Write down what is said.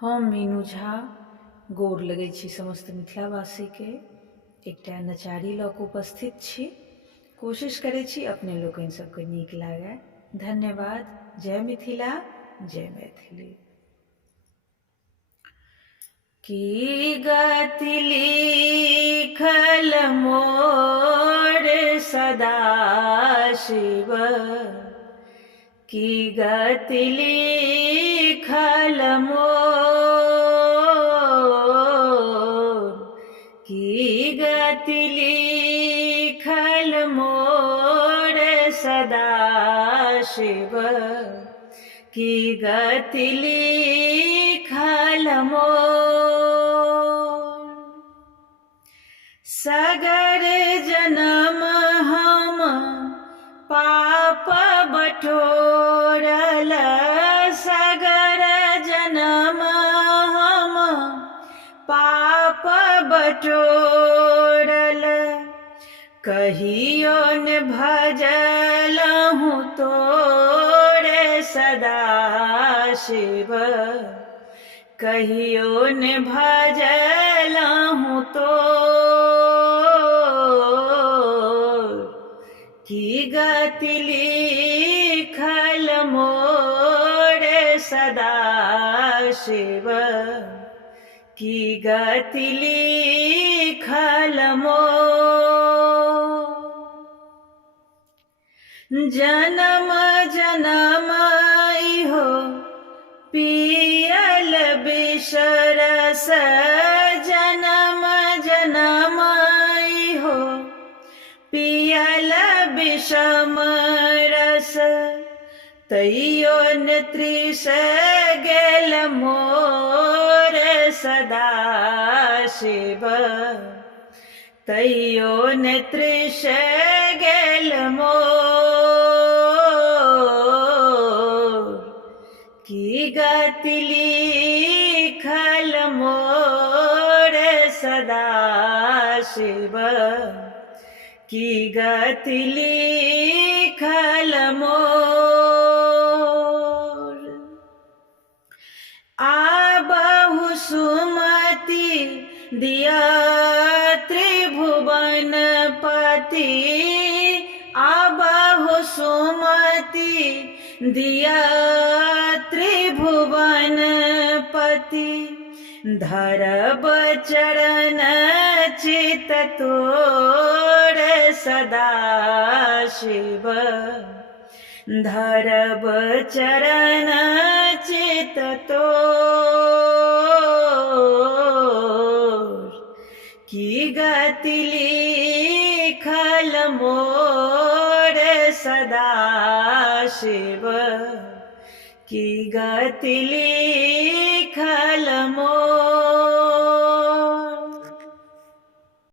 हम मीनू झा गोर लगै छी समस्त मिथिलावासीके। एकटा नचारी लऽ कऽ उपस्थित छी। कोशिश करै छी अपने लोकनि सबके नीक लागै। धन्यवाद। जय मिथिला, जय मैथिली। की गति लिखल मोर सदाशिव, की गति लिखल मोर, की गति लिखल मोर सदाशिव, की गति लिखल मोर। सगर जन्म हम पाप बटोरल, सगर जन्म हम पाप बटोरल, कहियो न भजलहुँ तोरे सदाशिव, कहियो न भजलहुँ तोर, की गति लिखल मोर सदाशिव, की गति लिखल मोर। जन्म जन्म इहो पियल विषरस, जन्म जन्म इहो पियल विषम रस, तैयो न तृष गेल मोर सदाशिव, तैयो न तृष गेल मोर, की गति लिखल मोर सदाशिव, की गति लिखल मोर। आबहु सुमति दिया त्रिभुवनपति, आबहु सुमति दिया त्रिभुवनपति, धरब चरण चित तोर सदाशिव, धरब चरण चित तोर, की गति लिखल मोर सदाशिव, की गति